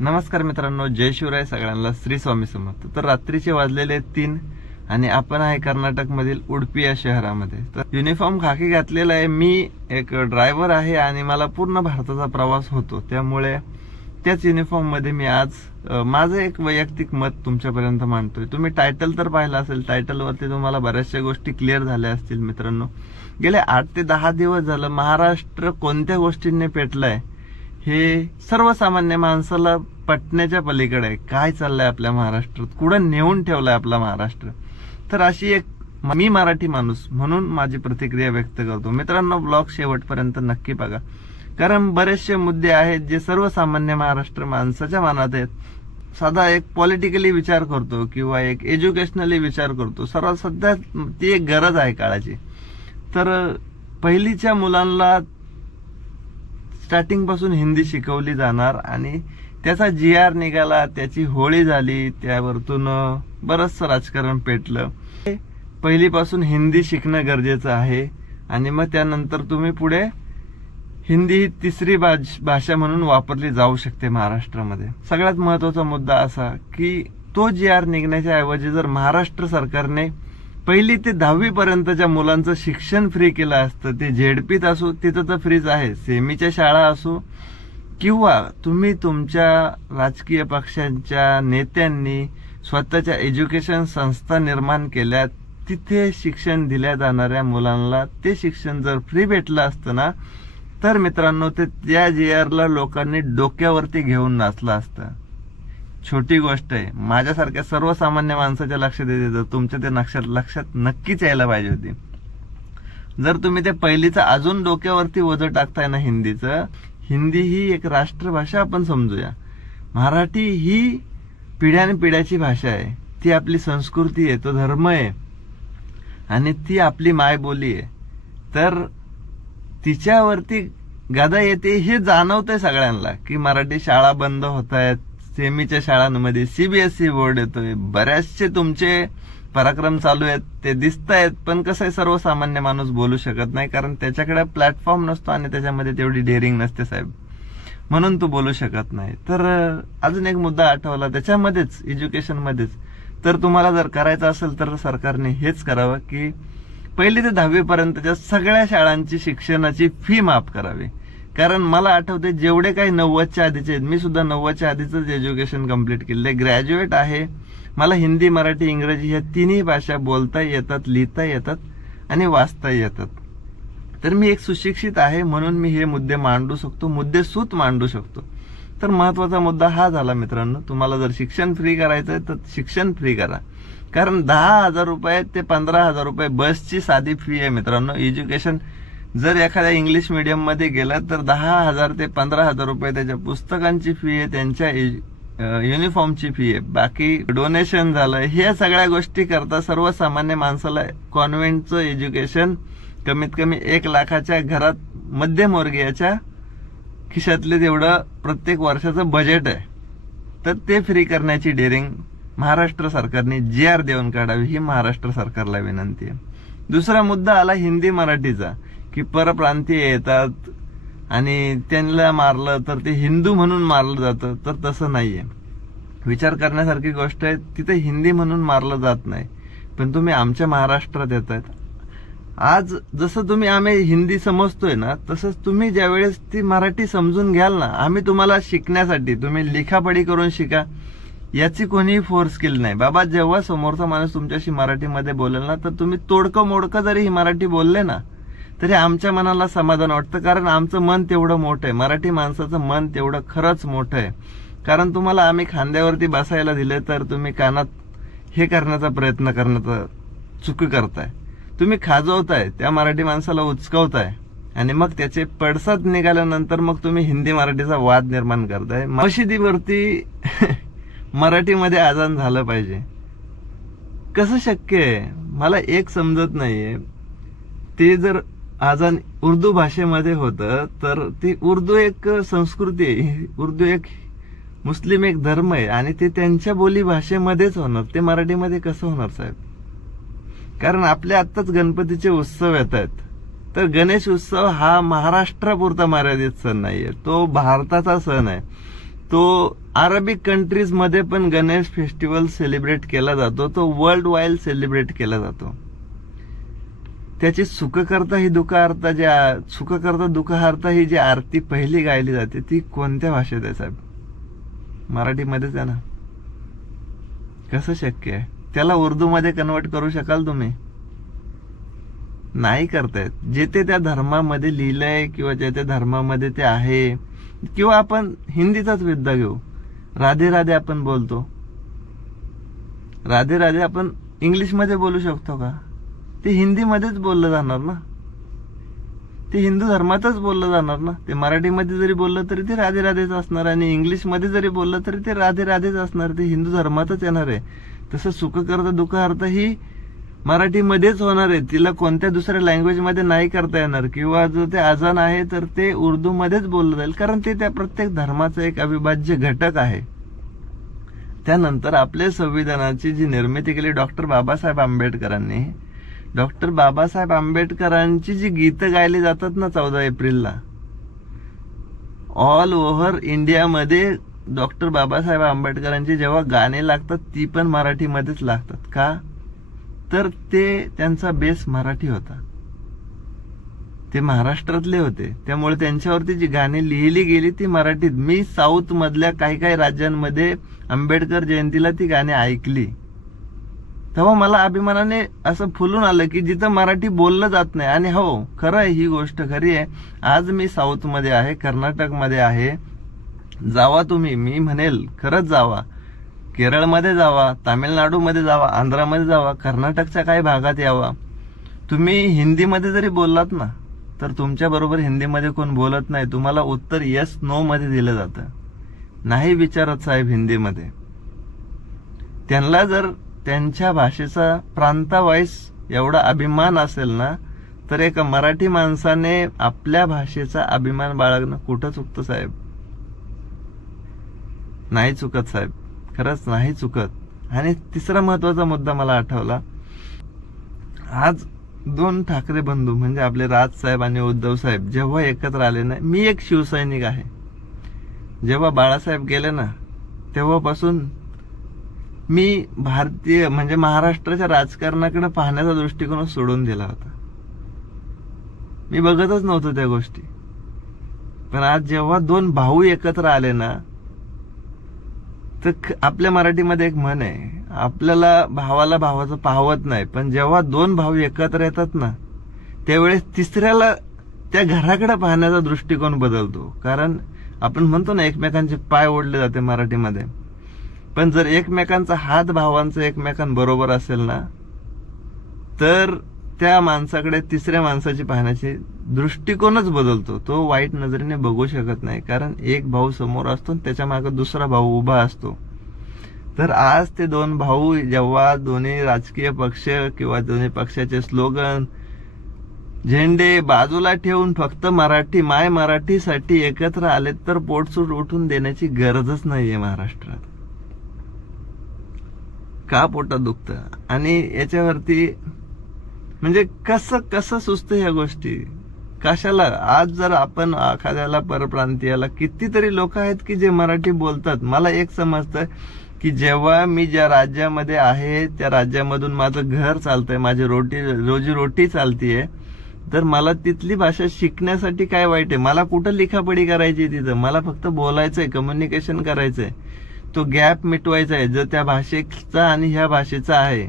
नमस्कार मित्रांनो, जय शिवराय सगळ्यांना, श्री स्वामी समर्थ। तर रात्रीचे वाजलेले 3 आणि आपण आहे कर्नाटक मधील उडुपी या शहरामध्ये। तर युनिफॉर्म खाकी घातलेला आहे, मी एक ड्रायव्हर आहे आणि मला पूर्ण भारताचा प्रवास होतो, त्यामुळे त्याच युनिफॉर्म मध्ये मी आज माझं एक वैयक्तिक मत तुमच्यापर्यंत मांडतोय। तुम्ही टायटल तर पाहिलं असेल, टायटल वरती तुम्हाला बऱ्याचशा गोष्टी क्लिअर झाल्या असतील मित्रांनो। गेले 8 ते 10 दिवस झालं महाराष्ट्र कोणत्या गोष्टींनी पेटलाय हे सर्वसामान्य माणसाला पटण्याच्या पलीकडे आहे। काय चाललंय आपल्या महाराष्ट्रात, कुठं नेऊन ठेवलाय आपला महाराष्ट्र। तर अशी एक मी मराठी माणूस म्हणून माझी प्रतिक्रिया व्यक्त करतो। मित्रांनो, ब्लॉग शेवटपर्यंत नक्की बघा, कारण बरेचसे मुद्दे आहेत जे सर्वसामान्य महाराष्ट्र माणसाच्या मनात आहेत। साधा एक पॉलिटिकली विचार करतो किंवा एक एज्युकेशनली विचार करतो, सर्व सध्या ती एक गरज आहे काळाची। तर पहिलीच्या मुलांना स्टार्टिंग पासून हिंदी शिकवली जाणार आणि त्याचा GR निघाला, त्याची होळी झाली, त्यावरतून बरंचसं राजकारण पेटलं। पहिलीपासून हिंदी शिकणं गरजेचं आहे आणि मग त्यानंतर तुम्ही पुढे हिंदी ही तिसरी भाषा म्हणून वापरली जाऊ शकते महाराष्ट्रामध्ये। सगळ्यात महत्वाचा मुद्दा असा की तो GR निघण्याच्या ऐवजी जर महाराष्ट्र सरकारने 1ली ते 10वी पर्यंतच्या मुलांचं शिक्षण फ्री केलं असतं, ते झेडपीत असो, तिथं तर फ्रीच आहे, सेमीच्या शाळा असो किंवा तुम्ही तुमच्या राजकीय पक्षांच्या नेत्यांनी स्वतःच्या एज्युकेशन संस्था निर्माण केल्या, तिथे शिक्षण दिल्या जाणाऱ्या मुलांना ते शिक्षण जर फ्री भेटलं असतं ना, तर मित्रांनो ते त्या GRला लोकांनी डोक्यावरती घेऊन नाचलं असतं। छोटी गोष्ट आहे, माझ्यासारख्या सर्वसामान्य माणसाच्या लक्षात येते, तुमच्या ते लक्षात नक्कीच यायला पाहिजे होती। जर तुम्ही ते पहिलीचं अजून डोक्यावरती ओझं टाकताय ना हिंदीचं, हिंदी ही एक राष्ट्रभाषा आपण समजूया, मराठी ही पिढ्यानपिढ्याची भाषा आहे, ती आपली संस्कृती आहे, तो धर्म आहे आणि ती आपली मायबोली आहे। तर तिच्यावरती गदा येते हे जाणवतंय सगळ्यांना की मराठी शाळा बंद होत आहेत, सेमीच्या शाळांमध्ये CBSE बोर्ड येतोय, बऱ्याचशे तुमचे पराक्रम चालू आहेत ते दिसत आहेत, पण कसं आहे सर्वसामान्य माणूस बोलू शकत नाही, कारण त्याच्याकडे प्लॅटफॉर्म नसतो आणि त्याच्यामध्ये तेवढी डेअरिंग नसते साहेब, म्हणून तो बोलू शकत नाही। तर अजून एक मुद्दा आठवला त्याच्यामध्येच, एज्युकेशन मध्येच, तर तुम्हाला जर करायचं असेल तर सरकारने हेच करावं की 1ली ते 10वी पर्यंतच्या सगळ्या शाळांची शिक्षणाची फी माफ करावी। कारण मला आठवते जेवढे काही 90च्या आधीचे आहेत, मी सुद्धा 90च्या आधीच एज्युकेशन कंप्लीट केले, ग्रॅज्युएट आहे, मला हिंदी, मराठी, इंग्रजी ह्या तिन्ही भाषा बोलता येतात, लिहिता येतात आणि वाचता येतात। तर मी एक सुशिक्षित आहे म्हणून मी हे मुद्दे मांडू शकतो, मुद्देसूद मांडू शकतो। तर महत्वाचा मुद्दा हा झाला मित्रांनो, तुम्हाला जर शिक्षण फ्री करायचंय तर शिक्षण फ्री करा, कारण 10,000 रुपये ते 15,000 रुपये बसची साधी फी आहे मित्रांनो। एज्युकेशन जर एखाद्या इंग्लिश मीडियम मध्ये गेलं तर 10,000 ते 15,000 रुपये त्याच्या पुस्तकांची फी आहे, त्यांच्या युनिफॉर्मची फी आहे, बाकी डोनेशन झालं, हे सगळ्या गोष्टी करता सर्वसामान्य माणसाला कॉन्व्हेंटचं एज्युकेशन कमीत कमी 1 लाखाच्या घरात मध्यमवर्गीयाच्या खिशातले तेवढं प्रत्येक वर्षाचं बजेट आहे। तर ते फ्री करण्याची डेअरिंग महाराष्ट्र सरकारने GR देऊन काढावी ही महाराष्ट्र सरकारला विनंती आहे। दुसरा मुद्दा आला हिंदी मराठीचा की परप्रांतीय येतात आणि त्यांना मारलं तर ते हिंदू म्हणून मारलं जातं, तर तसं नाहीये, विचार करण्यासारखी गोष्ट आहे। तिथे हिंदी म्हणून मारलं जात नाही, पण तुम्ही आमच्या महाराष्ट्रात येतात, आज जसं तुम्ही आम्ही हिंदी समजतोय ना, तसंच तुम्ही ज्यावेळेस ती मराठी समजून घ्याल ना, आम्ही तुम्हाला शिकण्यासाठी, तुम्ही लिखापडी करून शिका, याची कोणीही फोर्स केली नाही बाबा। जेव्हा समोरचा माणूस तुमच्याशी मराठीमध्ये बोलेल ना, तर तुम्ही तोडकं मोडकं जरी ही मराठी बोलले ना तरी आमच्या मनाला समाधान वाटतं, कारण आमचं मन तेवढं मोठं आहे, मराठी माणसाचं मन तेवढं खरंच मोठं आहे। कारण तुम्हाला आम्ही खांद्यावरती बसायला दिले तर तुम्ही कानात हे करण्याचा प्रयत्न करण्याचा चुकी करताय, तुम्ही खाजवताय, त्या मराठी माणसाला उचकवताय आणि मग त्याचे पडसाद निघाल्यानंतर मग तुम्ही हिंदी मराठीचा वाद निर्माण करताय। मशिदीवरती मराठीमध्ये आजान झालं पाहिजे, कसं शक्य आहे मला एक समजत नाहीये। ते जर आजान उर्दू भाषेमध्ये होतं तर ती उर्दू एक संस्कृती आहे, उर्दू एक मुस्लिम एक धर्म आहे आणि ते त्यांच्या बोली भाषेमध्येच होणार, ते मराठीमध्ये कसं होणार साहेब? कारण आपल्या आत्ताच गणपतीचे उत्सव येत आहेत, तर गणेश उत्सव हा महाराष्ट्रापुरता मर्यादित सण नाहीये, तो भारताचा सण आहे। तो अरबिक कंट्रीज मध्ये पण गणेश फेस्टिवल सेलिब्रेट केला जातो, तो वर्ल्ड वाईड सेलिब्रेट केला जातो. त्याची सुखकर्ता ही दुःखहर्ता, सुखकर्ता दुःखहर्ता ही जी आरती पहिली गायली जाते ती कोणत्या भाषेत आहे साहेब? मराठीमध्येच आहे ना. कसं शक्य आहे? त्याला उर्दू मध्ये कन्वर्ट करू शकाल तुम्ही? नाही करतायत. जे ते त्या धर्मामध्ये लिहिलंय किंवा ज्या त्या धर्मामध्ये ते आहे, किंवा आपण हिंदीचाच मुद्दा घेऊ, राधे राधे आपण बोलतो, राधे राधे आपण इंग्लिशमध्ये बोलू शकतो का? ते हिंदीमध्येच बोललं जाणार ना, ते हिंदू धर्मातच बोललं जाणार ना. ते मराठीमध्ये जरी बोललं तरी ते राधे राधेच असणार, आणि इंग्लिशमध्ये जरी बोललं तरी ते राधे राधेच असणार, ते हिंदू धर्मातच येणार आहे. तसं सुखकर्ता दुःखहर्ता ही मराठीमध्येच होणार आहे, तिला कोणत्या दुसऱ्या लँग्वेजमध्ये नाही करता येणार. किंवा जो ते अजान आहे तर ते उर्दूमध्येच बोललं जाईल, कारण ते त्या प्रत्येक धर्माचा एक अविभाज्य घटक आहे. त्यानंतर आपल्या संविधानाची जी निर्मिती केली डॉक्टर बाबासाहेब आंबेडकरांनी, डॉक्टर बाबासाहेब आंबेडकरांची जी गीतं गायली जातात ना 14 एप्रिलला, ऑल ओव्हर इंडियामध्ये डॉक्टर बाबासाहेब आंबेडकरांची जेव्हा गाणी लागतात ती पण मराठीमध्येच लागतात. का? तर ते त्यांचा बेस मराठी होता, ते महाराष्ट्रातले होते, त्यामुळे त्यांच्यावरती जी गाणी लिहिली गेली ती मराठीत. मी साऊथ मधल्या काही राज्यांमध्ये आंबेडकर जयंतीला ती गाणी ऐकली, तेव्हा मला अभिमानाने असं फुलून आलं की जिथं मराठी बोललं जात नाही. आणि हो, खरं आहे, ही गोष्ट खरी आहे. आज मी साऊथ मध्ये आहे, कर्नाटक मध्ये आहे, जावा तुम्ही, मी म्हणेल खरंच जावा, केरळमध्ये जावा, तामिळनाडूमध्ये जावा, आंध्रामध्ये जावा, कर्नाटकच्या काही भागात यावा. तुम्ही हिंदीमध्ये जरी बोललात ना तर तुमच्या बरोबर हिंदीमध्ये कोण बोलत नाही, तुम्हाला उत्तर येस नो मध्ये दिलं जातं, नाही विचारत साहेब हिंदीमध्ये. त्यांना जर त्यांच्या भाषेचा प्रांतावाईज एवढा अभिमान असेल ना, तर एका मराठी माणसाने आपल्या भाषेचा अभिमान बाळगणं कुठं चुकतं साहेब? नाही चुकत साहेब, खरंच नाही चुकत. आणि तिसरा महत्वाचा मुद्दा मला आठवला, आज 2 ठाकरे बंधू म्हणजे आपले राजसाहेब आणि उद्धव साहेब जेव्हा एकत्र आले ना, मी एक शिवसैनिक आहे, जेव्हा बाळासाहेब गेले ना तेव्हापासून मी भारतीय म्हणजे महाराष्ट्राच्या राजकारणाकडे पाहण्याचा दृष्टिकोन सोडून दिला होता. मी बघतच नव्हतो त्या गोष्टी. पण आज जेव्हा 2 भाऊ एकत्र आले ना, तर आपल्या मराठीमध्ये एक म्हण आहे, आपल्याला भावाला भावाचं पाहवत नाही, पण जेव्हा 2 भाऊ एकत्र येतात ना त्यावेळेस तिसऱ्याला त्या घराकडे पाहण्याचा दृष्टिकोन बदलतो. कारण आपण म्हणतो ना एकमेकांचे पाय ओढले जाते मराठीमध्ये, पण जर एकमेकांचा हात भावांचा एकमेकांबरोबर असेल ना तर त्या माणसाकडे तिसऱ्या माणसाची पाहण्याची दृष्टिकोनच बदलतो. तो वाईट नजरेने बघू शकत नाही, कारण एक भाऊ समोर असतो त्याच्या मागे दुसरा भाऊ उभा असतो. तर आज ते 2 भाऊ जेव्हा दोन्ही राजकीय पक्ष किंवा दोन्ही पक्षाचे स्लोगन झेंडे बाजूला ठेवून फक्त मराठी माय मराठीसाठी एकत्र आले, तर पोटसूट उठून देण्याची गरजच नाहीये महाराष्ट्रात. का पोटात दुखतं? आणि याच्यावरती म्हणजे कसं सुचतं ह्या गोष्टी कशाला? आज जर आपण एखाद्याला परप्रांतीयाला, कितीतरी लोक आहेत की जे मराठी बोलतात, मला एक समजतं की जेव्हा मी ज्या राज्यामध्ये आहे त्या राज्यामधून माझं घर चालतंय, माझी रोजी चालतीये, तर मला तिथली भाषा शिकण्यासाठी काय वाईट आहे? मला कुठं लिखापडी करायची तिथं? मला फक्त बोलायचंय, कम्युनिकेशन करायचंय, तो गॅप मिटवायचा आहे जो त्या भाषेचा आणि ह्या भाषेचा आहे.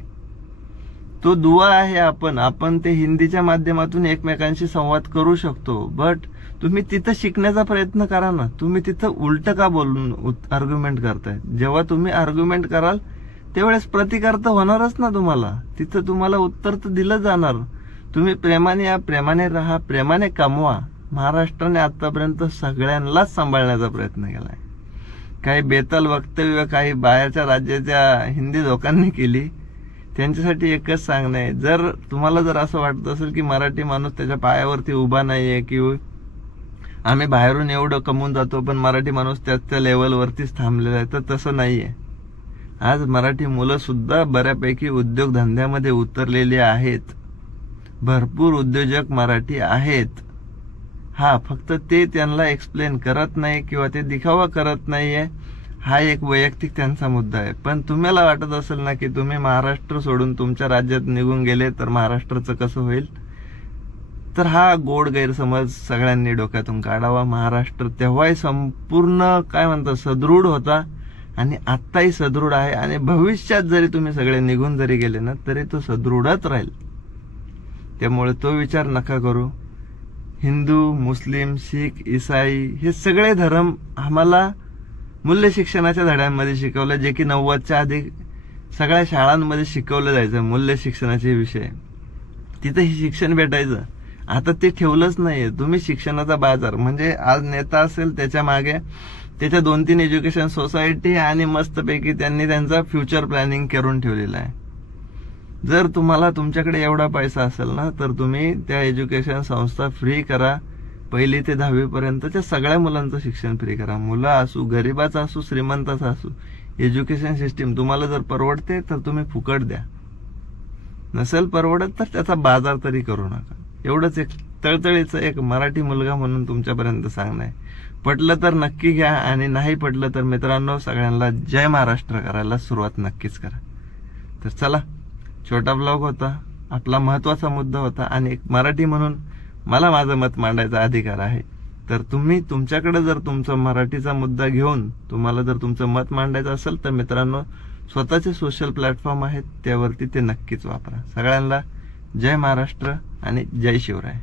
तो दुवा आहे. आपण ते हिंदीच्या माध्यमातून एकमेकांशी संवाद करू शकतो. बट तुम्ही तिथं शिकण्याचा प्रयत्न करा ना. तुम्ही तिथं उलट का बोलून आर्ग्युमेंट करताय? जेव्हा तुम्ही आर्ग्युमेंट कराल त्यावेळेस प्रतिकार तर होणारच ना तुम्हाला. तिथं तुम्हाला उत्तर तर दिलं जाणार. तुम्ही प्रेमाने या, प्रेमाने राहा, प्रेमाने कमवा. महाराष्ट्राने आतापर्यंत सगळ्यांनाच सांभाळण्याचा प्रयत्न केलाय. काही बेताल वक्तव्य काही बाहेरच्या राज्याच्या हिंदी लोकांनी केली, त्यांच्यासाठी एकच सांगणं आहे, जर तुम्हाला जर असं वाटत असेल की मराठी माणूस त्याच्या पायावरती उभा नाहीये किंवा आम्ही बाहेरून एवढं कमवून जातो पण मराठी माणूस त्या लेवलवरतीच थांबलेला आहे, तर तसं नाहीये. आज मराठी मुलं सुद्धा बऱ्यापैकी उद्योगधंद्यामध्ये उतरलेली आहेत. भरपूर उद्योजक मराठी आहेत. हा फक्त ते त्यांना एक्सप्लेन करत नाही किंवा ते दिखावा करत नाहीये, हा एक वैयक्तिक त्यांचा मुद्दा आहे. पण तुम्हाला वाटत असेल ना की तुम्ही महाराष्ट्र सोडून तुमच्या राज्यात निघून गेले तर महाराष्ट्राचं कसं होईल, तर हा गोड गैरसमज सगळ्यांनी डोक्यातून काढावा. महाराष्ट्र तेव्हाही संपूर्ण काय म्हणतात सदृढ होता आणि आत्ताही सदृढ आहे आणि भविष्यात जरी तुम्ही सगळे निघून जरी गेले ना तरी तो सदृढच राहील. त्यामुळे तो विचार नका करू. हिंदू, मुस्लिम, शीख, ईसाई हे सगळे धर्म आम्हाला मूल्य शिक्षणाच्या धड्यांमध्ये शिकवलं, जे की 90च्या आधी सगळ्या शाळांमध्ये शिकवलं जायचं. मूल्य शिक्षणाचे विषय तिथे हे शिक्षण भेटायचं. आता ते ठेवलंच नाहीये. तुम्ही शिक्षणाचा बाजार म्हणजे आज नेता असेल त्याच्या मागे त्याच्या 2-3 एज्युकेशन सोसायटी आणि मस्तपैकी त्यांनी त्यांचा फ्युचर प्लॅनिंग करून ठेवलेला आहे. जर तुम्हाला तुमच्याकडे एवढा पैसा असेल ना तर तुम्ही त्या एज्युकेशन संस्था फ्री करा. 1ली ते 10वी पर्यंतच्या सगळ्या मुलांचं शिक्षण फ्री करा. मुलं असू, गरीबाचा असू, श्रीमंताचा असू, एज्युकेशन सिस्टीम तुम्हाला जर परवडते तर तुम्ही फुकट द्या. नसेल परवडत तर त्याचा बाजार तरी करू नका. एवढंच एक तळतळीचं एक मराठी मुलगा म्हणून तुमच्यापर्यंत सांगणं आहे. पटलं तर नक्की घ्या आणि नाही पटलं तर मित्रांनो सगळ्यांना जय महाराष्ट्र करायला सुरुवात नक्कीच करा. तर चला, छोटा ब्लॉग होता, आपला महत्वाचा मुद्दा होता आणि एक मराठी म्हणून मला माझं मत मांडायचा अधिकार आहे. तर तुम्ही तुमच्याकडे जर तुमचा मराठीचा मुद्दा घेऊन तुम्हाला जर तुमचं मत मांडायचं असेल तर मित्रांनो स्वतःचे सोशल प्लॅटफॉर्म आहेत त्यावरती ते नक्कीच वापरा. सगळ्यांना जय महाराष्ट्र आणि जय शिवराय.